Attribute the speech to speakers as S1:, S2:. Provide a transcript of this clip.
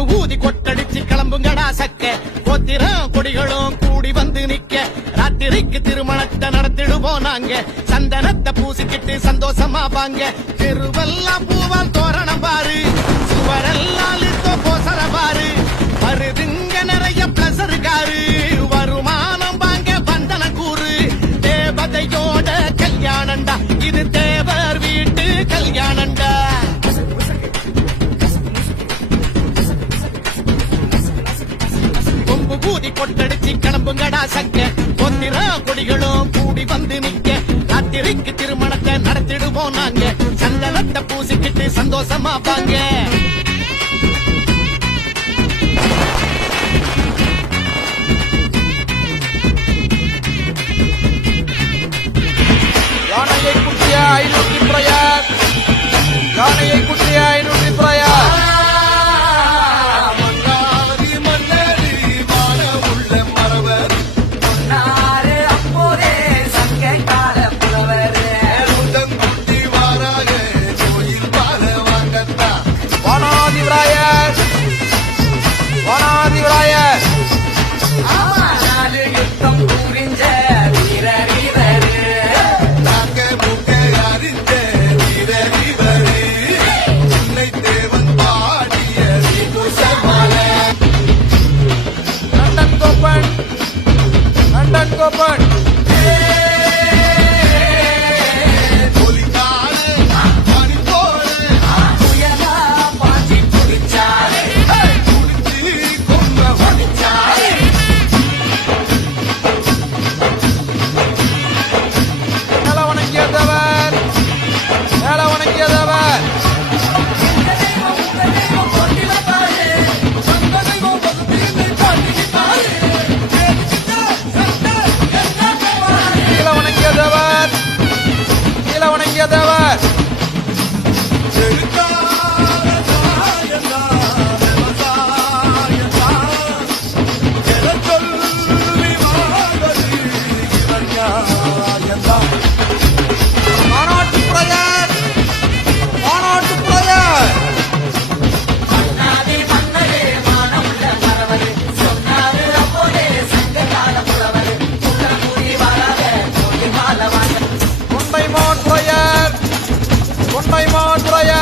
S1: அம்பு ஊதி கொட்டடிச்சு கிளம்புங்கடா சக்க. கோத்திரம் கொடிகளும் கூடி வந்து நிக்க. ராத்திரிக்கு திருமணத்தை நடத்திடுவோம் நாங்க. சந்தனத்தை பூசிக்கிட்டு சந்தோஷமா பாங்க தெருவெல்லாம் பூவால் தோரணம் பாரு. சுவரெல்லாம் லித்தோ போசர பாரு. வருதுங்க நிறைய பிளசர் காரு. வருமானம் வாங்க பந்தன கூறு. தேவதையோட கல்யாணம்டா. இது கொட்டடிச்சு கிளம்புங்கடா சங்க. பொத்திர கொடிகளும் கூடி வந்து நிக்க. ராத்திரிக்கு திருமணத்தை நடத்திடுவோம் நாங்க. சந்தனத்தை பூசிக்கிட்டு சந்தோஷமா பாங்க
S2: யானையை குட்டிய ஐநூற்றி பிரயார் யானையை குட்டிய மேல வணங்கியதவர் மேல வணங்கியதவர்
S3: Брайан!